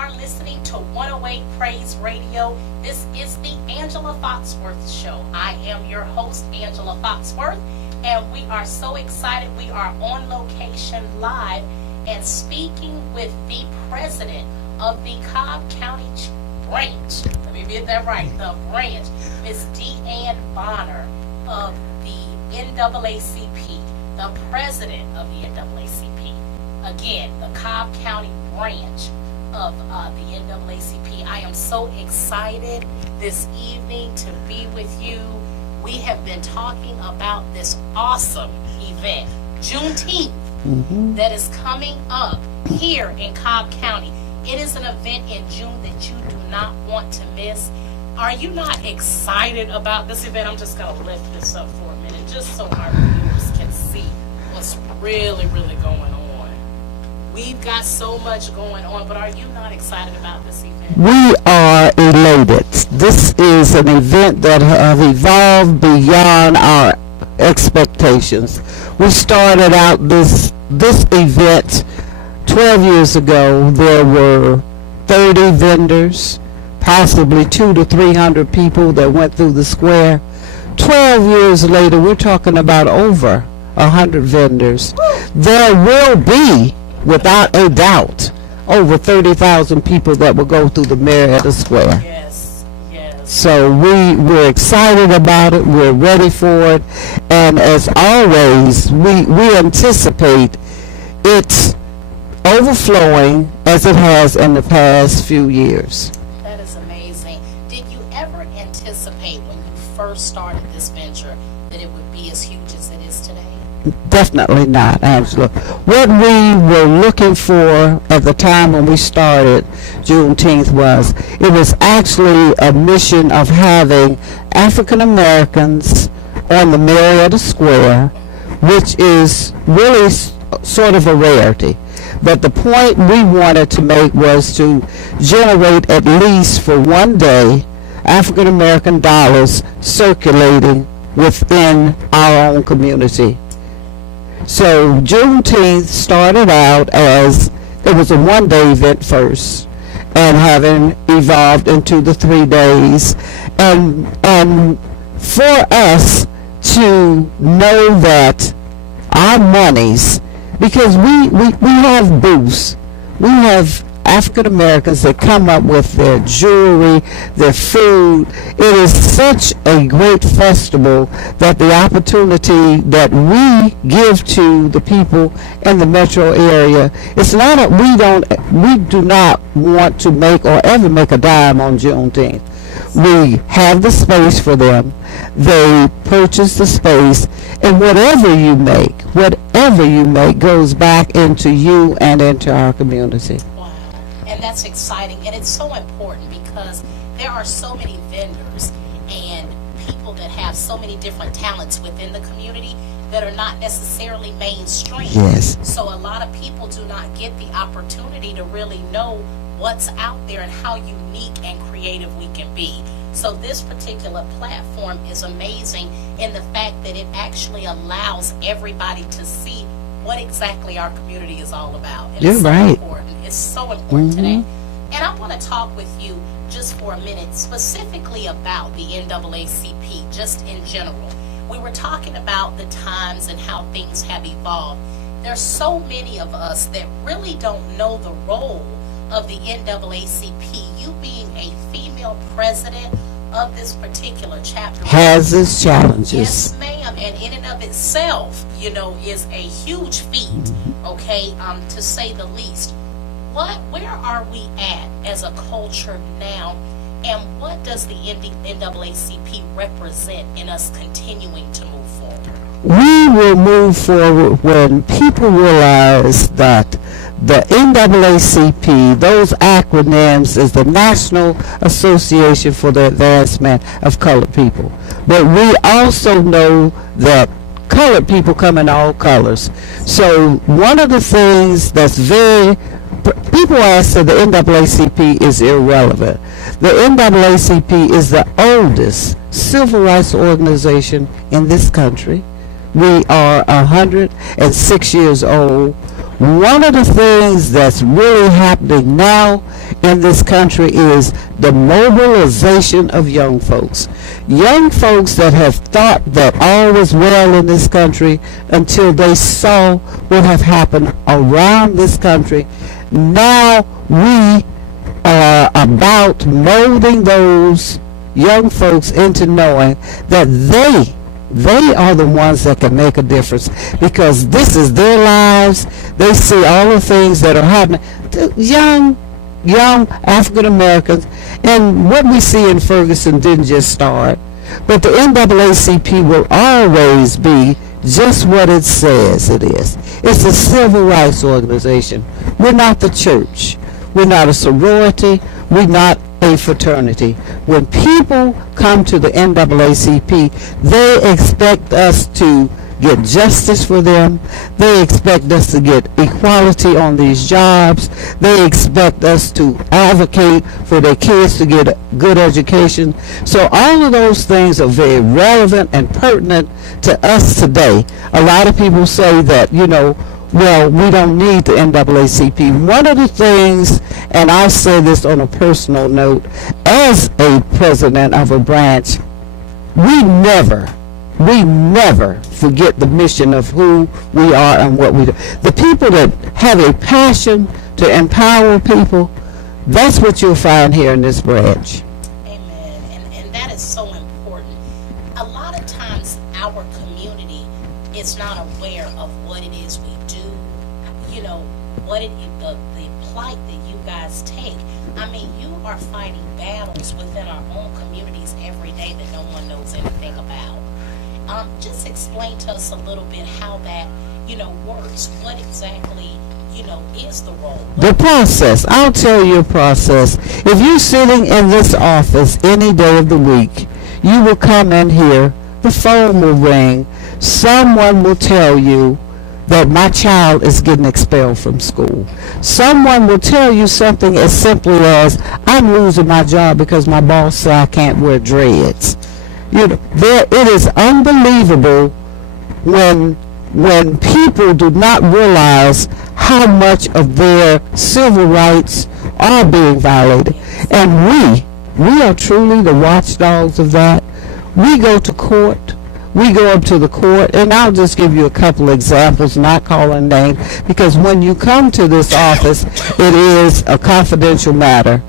are listening to 108 Praise Radio. This is the Angela Foxworth Show. I am your host, Angela Foxworth, and we are so excited. We are on location live and speaking with the president of the Cobb County branch. Let me get that right. The branch, Miss Deane Bonner of the NAACP, the president of the NAACP. Again, the Cobb County branch of the NAACP. I am so excited this evening to be with you. We have been talking about this awesome event, Juneteenth, that is coming up here in Cobb County. It is an event in June that you do not want to miss. Are you not excited about this event? I'm just going to lift this up for a minute just so our viewers can see what's really going on. We've got so much going on, but are you not excited about this event? We are elated. This is an event that has evolved beyond our expectations. We started out this event 12 years ago. There were 30 vendors, possibly 200 to 300 people that went through the square. 12 years later, we're talking about over 100 vendors. There will be, without a doubt, over 30,000 people that will go through the Marietta Square. Yes. So we're excited about it. We're ready for it. And as always, we anticipate it overflowing as it has in the past few years. That is amazing. Did you ever anticipate when you first started this venture that it would be as huge as it is today? Definitely not, Angela. What we were looking for at the time when we started Juneteenth was actually a mission of having African Americans on the Marietta Square, which is really sort of a rarity. But the point we wanted to make was to generate, at least for one day, African American dollars circulating within our own community. So Juneteenth started out as, it was a one-day event first, and having evolved into the 3 days. And for us to know that our monies, because we have booths, we have African Americans that come up with their jewelry, their food. It is such a great festival that the opportunity that we give to the people in the metro area, it's not we do not want to make or ever make a dime on Juneteenth. We have the space for them. They purchase the space, and whatever you make goes back into you and into our community. And that's exciting, and it's so important because there are so many vendors and people that have so many different talents within the community that are not necessarily mainstream. Yes. So a lot of people do not get the opportunity to really know what's out there and how unique and creative we can be. So this particular platform is amazing in the fact that it actually allows everybody to see what exactly our community is all about. And You're it's so right. important. It's so important today. And I want to talk with you just for a minute specifically about the NAACP, just in general. We were talking about the times and how things have evolved. There's so many of us that really don't know the role of the NAACP. You being a female president of this particular chapter has its challenges. Yes, ma'am, and in and of itself, is a huge feat, okay, to say the least. Where are we at as a culture now, and what does the NAACP represent in us continuing to move forward? We will move forward when people realize that the NAACP, those acronyms, is the National Association for the Advancement of Colored People. But we also know that colored people come in all colors. So one of the things that's people ask that the NAACP is irrelevant. The NAACP is the oldest civil rights organization in this country. We are 106 years old. One of the things that's really happening now in this country is the mobilization of young folks. Young folks that have thought that all was well in this country until they saw what have happened around this country. Now we are about molding those young folks into knowing that they are the ones that can make a difference, because this is their lives. They see all the things that are happening to young African Americans, and what we see in Ferguson didn't just start, but the NAACP will always be just what it says it is. It's a civil rights organization. We're not the church. We're not a sorority. We're not a fraternity. When people come to the NAACP, they expect us to get justice for them. They expect us to get equality on these jobs. They expect us to advocate for their kids to get a good education. So all of those things are very relevant and pertinent to us today. A lot of people say that, well, we don't need the NAACP. One of the things, and I'll say this on a personal note, as a president of a branch, we never forget the mission of who we are and what we do. The people that have a passion to empower people, that's what you'll find here in this branch. Amen. And that is so important. A lot of times our community is not aware of what it is we do, what the plight that you guys take. I mean, you are fighting battles within our own communities every day that no one knows anything about. Just explain to us a little bit how that, works. What exactly, is the role? The process. I'll tell you a process. If you're sitting in this office any day of the week, you will come in here, the phone will ring, someone will tell you that my child is getting expelled from school. Someone will tell you something as simple as, I'm losing my job because my boss said I can't wear dreads. It is unbelievable when people do not realize how much of their civil rights are being violated. And we are truly the watchdogs of that. We go to court. We go up to the court, and I'll just give you a couple examples, not calling names, because when you come to this office, it is a confidential matter.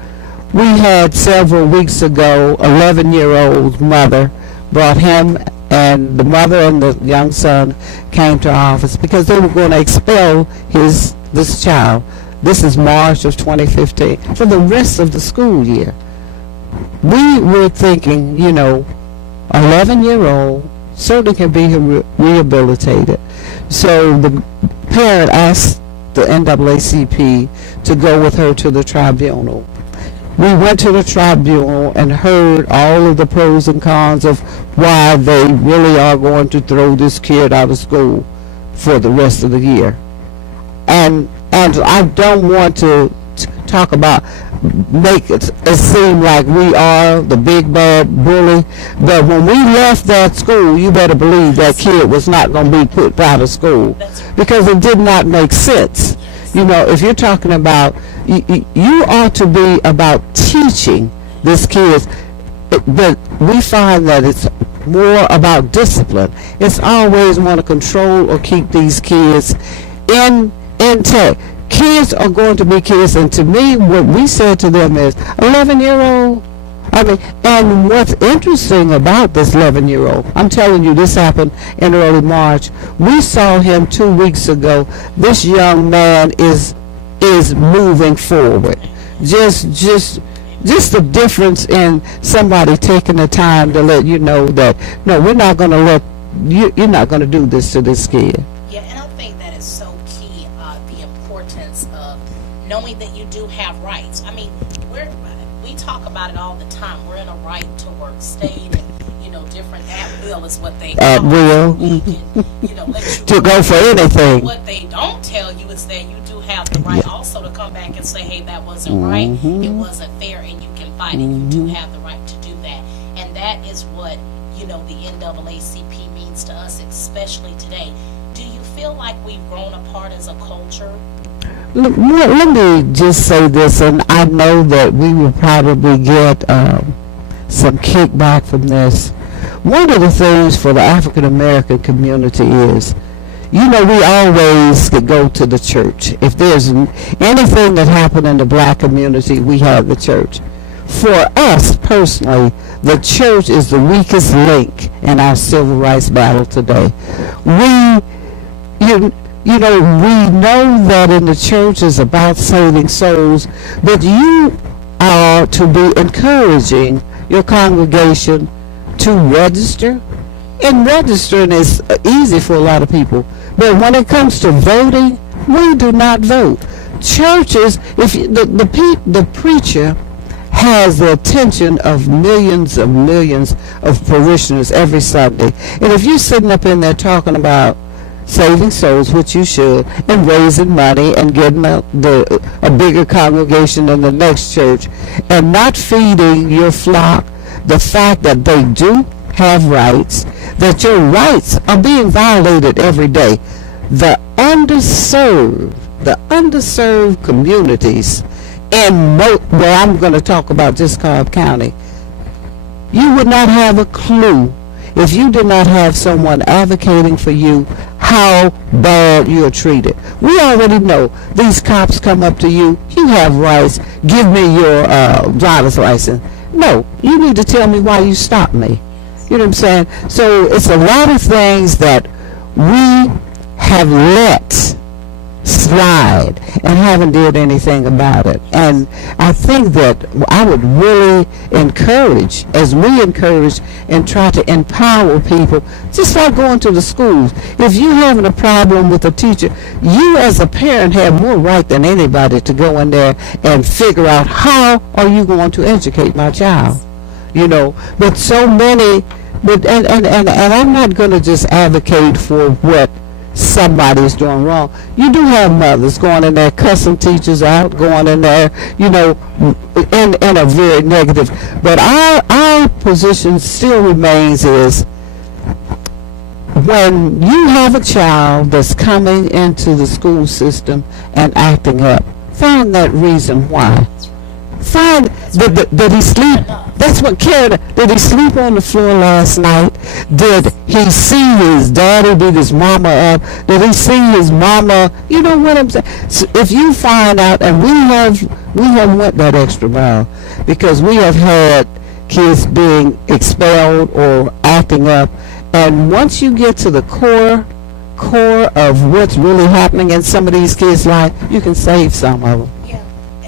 We had several weeks ago, 11-year-old mother brought him, and the mother and the young son came to our office because they were going to expel this child. This is March of 2015, for the rest of the school year. We were thinking, 11-year-old certainly can be rehabilitated. So the parent asked the NAACP to go with her to the tribunal. We went to the tribunal and heard all of the pros and cons of why they really are going to throw this kid out of school for the rest of the year. And I don't want to talk about, make it seem like we are the big bad bully, but when we left that school, you better believe that kid was not going to be put out of school, because it did not make sense. If you're talking about, you ought to be about teaching this kid, but we find that it's more about discipline. It's always want to control or keep these kids in check. Kids are going to be kids, and to me, what we said to them is, 11-year-old. And what's interesting about this 11-year-old, I'm telling you, this happened in early March. We saw him 2 weeks ago. This young man is moving forward. Just the difference in somebody taking the time to let you know that, no, we're not going to let you're not going to do this to this kid. Yeah, and I think that is so key, the importance of knowing that you do have rights. I mean, we talk about it all the time. We're in a right to work state, and different at will is what they at will. We can, let you to go for anything. What they don't tell you is that you do have the right also to come back and say, hey, that wasn't right, it wasn't fair, and you can fight it. You do have the right to do that, and that is what the NAACP means to us, especially today. Do you feel like we've grown apart as a culture? Let me just say this, and I know that we will probably get some kickback from this. One of the things for the African American community is, we always go to the church. If there's anything that happened in the black community, we have the church. For us personally, the church is the weakest link in our civil rights battle today. We know that in the church is about saving souls, but you are to be encouraging your congregation to register. And registering is easy for a lot of people. But when it comes to voting, we do not vote. Churches, if the preacher has the attention of millions of parishioners every Sunday, and if you're sitting up in there talking about saving souls, which you should, and raising money and getting a bigger congregation in the next church, and not feeding your flock the fact that they do have rights, that your rights are being violated every day. The underserved communities in where I'm going to talk about just Cobb County, you would not have a clue if you did not have someone advocating for you how bad you're treated. We already know these cops come up to you, you have rights, give me your driver's license. No, you need to tell me why you stopped me. You know what I'm saying? So it's a lot of things that we have let slide and haven't did anything about it. And I think that I would really encourage, as we encourage and try to empower people, just start going to the schools. If you're having a problem with a teacher, you as a parent have more right than anybody to go in there and figure out how are you going to educate my child. But so many, and I'm not going to just advocate for what somebody's doing wrong. You do have mothers going in there cussing teachers out, going in there, in a very negative. But our position still remains is, when you have a child that's coming into the school system and acting up, find that reason why. Find did he sleep? That's what Karen. Did he sleep on the floor last night? Did he see his daddy beat his mama up? Did he see his mama? You know what I'm saying? So if you find out, and we have went that extra mile, because we have had kids being expelled or acting up, and once you get to the core of what's really happening in some of these kids' life, you can save some of them. Yeah.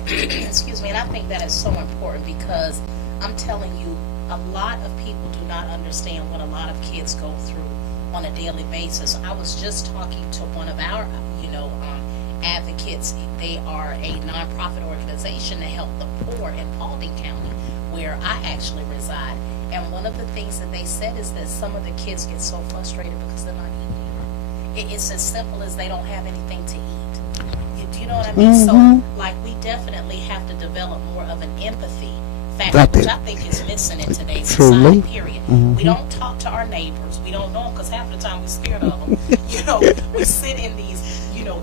Excuse me, and I think that is so important, because I'm telling you, a lot of people do not understand what a lot of kids go through on a daily basis. I was just talking to one of our, advocates. They are a nonprofit organization to help the poor in Paulding County, where I actually reside. And one of the things that they said is that some of the kids get so frustrated because they're not eating. It's as simple as they don't have anything to eat. Do you know what I mean? Mm-hmm. So, we definitely have to develop more of an empathy factor, which I think is missing in today's society, period. Mm-hmm. We don't talk to our neighbors. We don't know them, because half the time we're scared of them. We sit in these,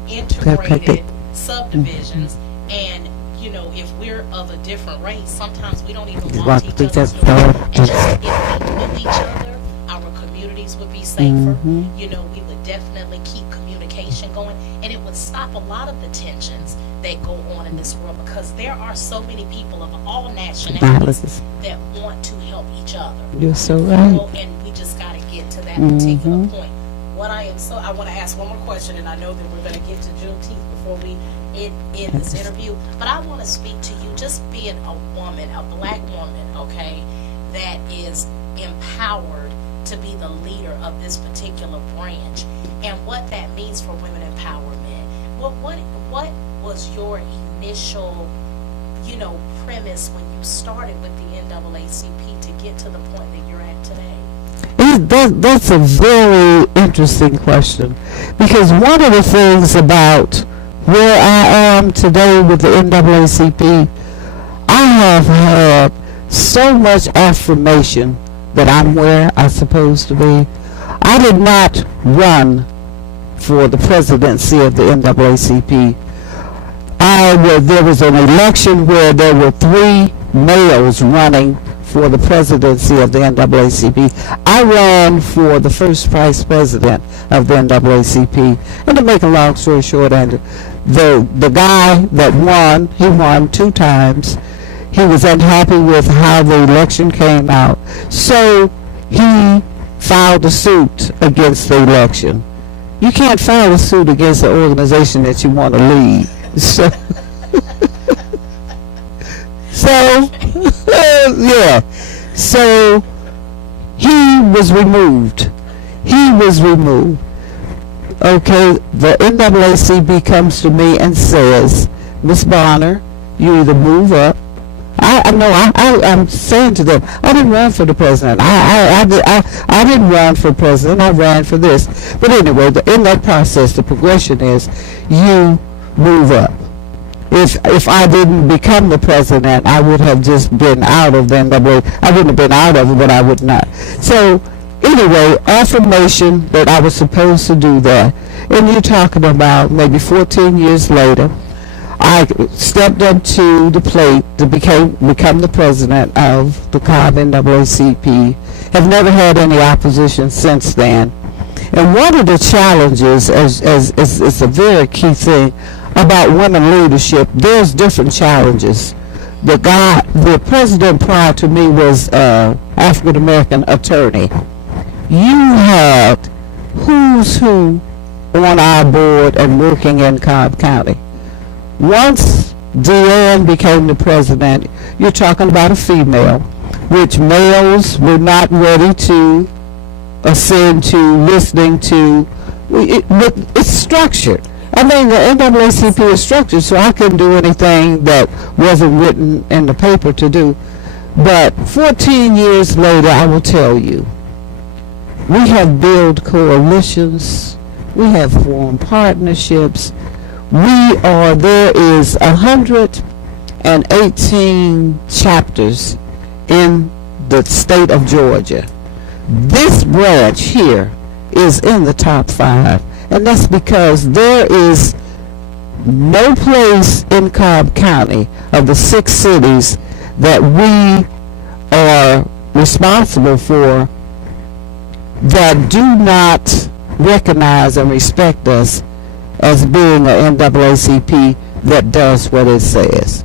integrated subdivisions, and, if we're of a different race, sometimes we don't even want each other's door. And just if we knew each other, our communities would be safer. Mm-hmm. We would definitely keep communication going, and it would stop a lot of the tensions that go on in this world, because there are so many people of all nationalities that want to help each other. You're so right. And we just got to get to that particular point. I want to ask one more question, and I know that we're going to get to Juneteenth before we end this interview, but I want to speak to you, just being a woman, a black woman, okay, that is empowered to be the leader of this particular branch, and what that means for women empowerment. What was your initial, premise when you started with the NAACP to get to the point that you're at today? That's a very interesting question, because one of the things about where I am today with the NAACP, I have had so much affirmation that I'm where I'm supposed to be. I did not run for the presidency of the NAACP. There was an election where there were 3 males running for the presidency of the NAACP. I ran for the first vice president of the NAACP. And to make a long story short, Andrew, the guy that won, he won 2 times. He was unhappy with how the election came out, so he filed a suit against the election. You can't file a suit against an organization that you want to lead. So, yeah. So he was removed. Okay, the NAACP comes to me and says, Miss Bonner, you either move up. I'm saying to them, I didn't run for the president. I didn't run for president. I ran for this. But anyway, in that process, the progression is you move up. If I didn't become the president, I would have just been out of the NAACP. I wouldn't have been out of it, but I would not. So anyway, affirmation that I was supposed to do that. And you're talking about maybe 14 years later, I stepped up to the plate to become the president of the Cobb NAACP. Have never had any opposition since then. And one of the challenges is a very key thing about women leadership. There's different challenges. The president prior to me was African American attorney. You had who's who on our board and working in Cobb County. Once Deane became the president, you're talking about a female, which males were not ready to ascend to, listening to. It's structured. I mean, the NAACP is structured, so I couldn't do anything that wasn't written in the paper to do. But 14 years later, I will tell you, we have built coalitions, we have formed partnerships. There is 118 chapters in the state of Georgia. This branch here is in the top 5, and that's because there is no place in Cobb County of the 6 cities that we are responsible for that do not recognize and respect us as being an NAACP that does what it says.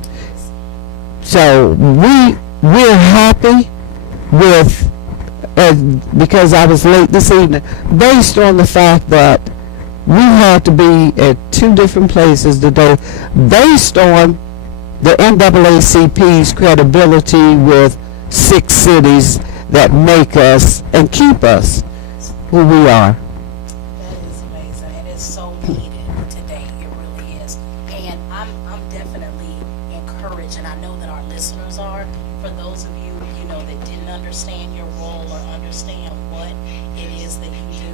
So we're happy with, because I was late this evening, based on the fact that we had to be at 2 different places today, based on the NAACP's credibility with 6 cities that make us and keep us who we are. That is amazing, and it's so needed today. It really is. And I'm definitely encouraged, and I know that our listeners are. For those of you, that didn't understand your role or understand what it is that you do,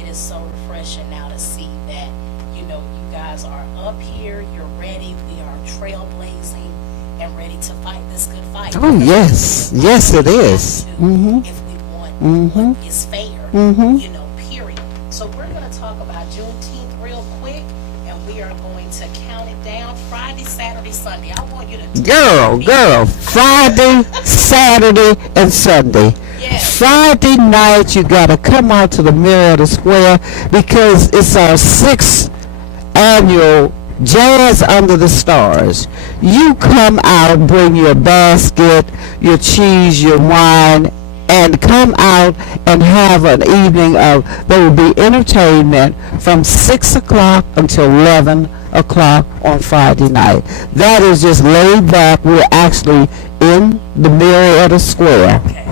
it is so refreshing now to see that, you guys are up here, you're ready, we are trailblazing and ready to fight this good fight. Oh, yes. Yes, it is. Mm-hmm. If we want Mm-hmm. what is fair, Mm-hmm. period. So we're going to talk about Juneteenth real quick, and we are going to count it down Friday, Saturday, Sunday. I want you to Girl, Friday, Saturday, and Sunday. Yes. Friday night, you got to come out to the Marietta Square because it's our 6th annual Jazz Under the Stars. You come out, bring your basket, your cheese, your wine, and come out and have an evening there will be entertainment from 6 o'clock until 11 o'clock on Friday night. That is just laid back. We're actually in the Marietta Square. Okay.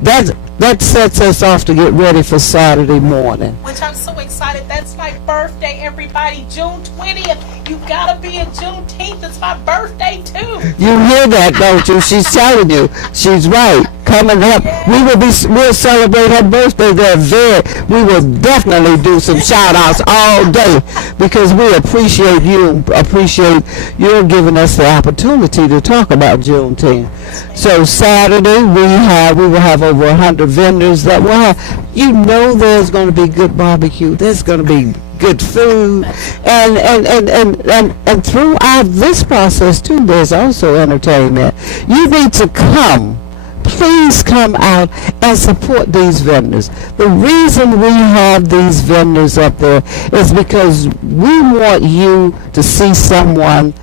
That sets us off to get ready for Saturday morning. Which I'm so excited. That's my birthday, everybody. June 20th. You gotta be at Juneteenth. It's my birthday too. You hear that, don't you? She's telling you. She's right. Coming up, we'll celebrate her birthday there. We will definitely do some shout outs all day because we appreciate you, appreciate you giving us the opportunity to talk about Juneteenth. So Saturday we will have over 100 vendors that will have, there's going to be good barbecue. There's going to be good food, and throughout this process too, there's also entertainment. You need to come. Please come out and support these vendors. The reason we have these vendors up there is because we want you to see someone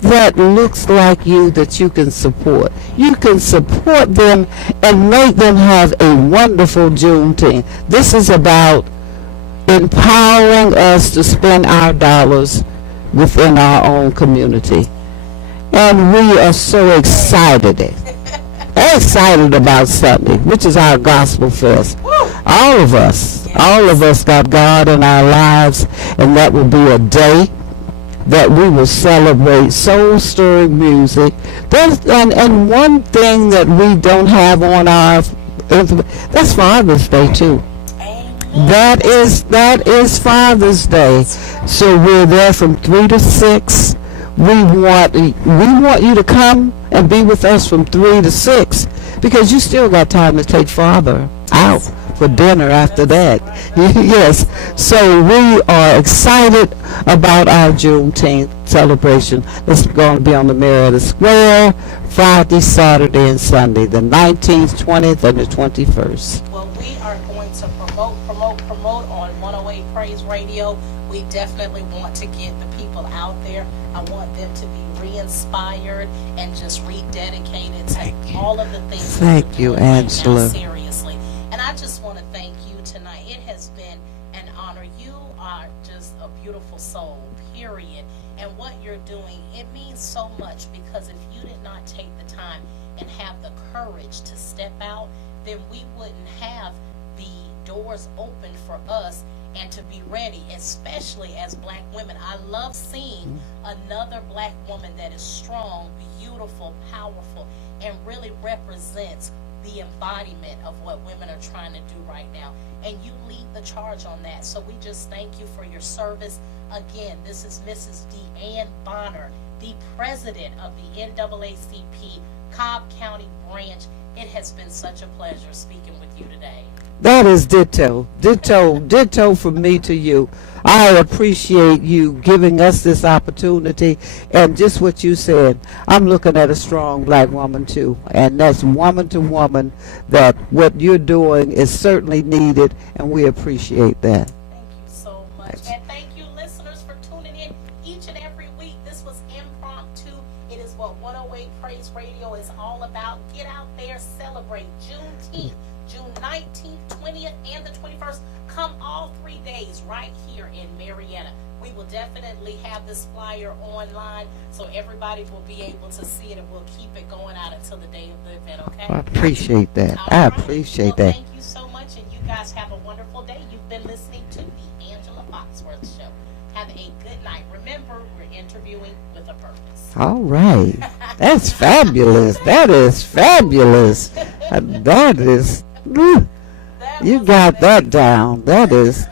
that looks like you that you can support. You can support them and make them have a wonderful Juneteenth. This is about empowering us to spend our dollars within our own community. And we are so excited about Sunday, which is our gospel fest. All of us got God in our lives, and that will be a day that we will celebrate soul-stirring music. And one thing that we don't have on our, that's Father's Day too. That is Father's Day. So we're there from 3 to 6. We want you to come and be with us from 3 to 6, because you still got time to take Father out for dinner after that. Yes. So we are excited about our Juneteenth celebration. It's going to be on the Marietta Square Friday, Saturday, and Sunday, the 19th, 20th, and the 21st. Well, we are going to promote on 108 Praise Radio. We definitely want to get the people out there. I want them to be re-inspired and just rededicated to all of the things. Thank you, Angela. Right now, seriously. And I just want to thank you tonight. It has been an honor. You are just a beautiful soul, period. And what you're doing, it means so much, because if you did not take the time and have the courage to step out, then we wouldn't have the doors open for us and to be ready, especially as black women. I love seeing another black woman that is strong, beautiful, powerful, and really represents the embodiment of what women are trying to do right now. And you lead the charge on that. So we just thank you for your service. Again, this is Mrs. Deane Bonner, the president of the NAACP Cobb County branch. It has been such a pleasure speaking with you today. That is ditto from me to you. I appreciate you giving us this opportunity, and just what you said, I'm looking at a strong black woman too, and that's woman to woman, that what you're doing is certainly needed, and we appreciate that. Thank you so much. And thank you, listeners, for tuning in each and every week. This was impromptu. It is what 108 Praise Radio is all about. Get out there, celebrate Juneteenth, June 19th, 20th, and the 21st. Come all 3 days right here in Marietta. We will definitely have this flyer online so everybody will be able to see it, and we'll keep it going out until the day of the event, okay? I appreciate that. Well, thank you so much, and you guys have a wonderful day. You've been listening to the Angela Foxworth Show. Have a good night. Remember, we're interviewing with a purpose. All right. That's fabulous. That is fabulous. That is... You got that down. That is...